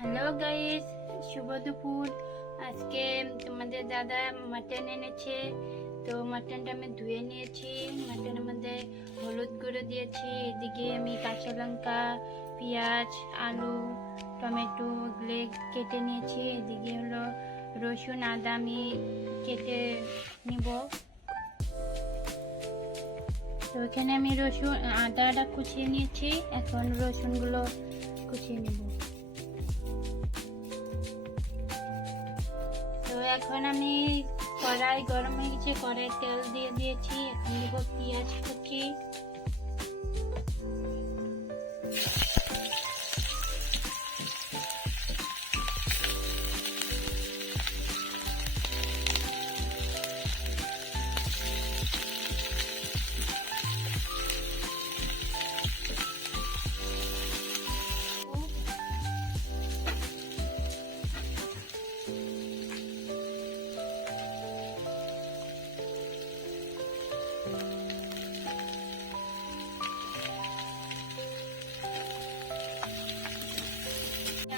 Hello guys, শুভ দুপুর। আজকে তোমাদের দাদা মাটন এনেছে, তো মাটনটা আমি ধুয়ে নিয়েছি। মাটনের মধ্যে হলুদ গুঁড়ো দিয়েছি। এদিকে আমি কাঁচা লঙ্কা, পেঁয়াজ, আলু, টমেটো এগুলো কেটে নিয়েছি। এদিকে হলো রসুন, আদা আমি কেটে নিব। তো এখানে আমি রসুন আদাটা কুচিয়ে নিয়েছি, এখন রসুনগুলো কুচিয়ে নেব। তো এখন আমি কড়াই গরম হয়ে গেছে, কড়াই তেল দিয়ে দিয়েছি। এখন দেব পেঁয়াজ কুচি,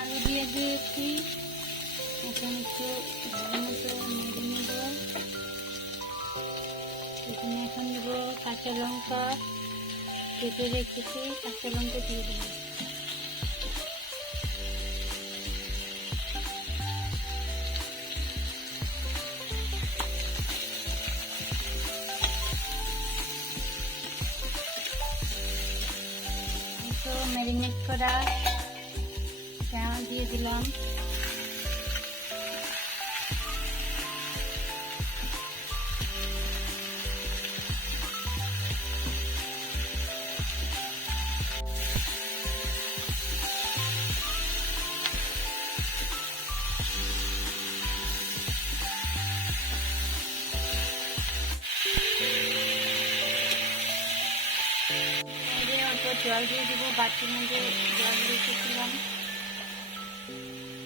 আলু দিয়ে দিয়েছি। এখন একটু ভালো মতো নেড়ে নেব। এখানে এখন দেব কাঁচা লঙ্কা, কেটে রেখেছি, কাঁচা লঙ্কা দিয়ে দেবো। তো ম্যারিনেট করা পেঁয়াজ দিয়ে দিলাম। অল্প জল দিয়ে দিব, বাটির মধ্যে জল রেখেছিলাম।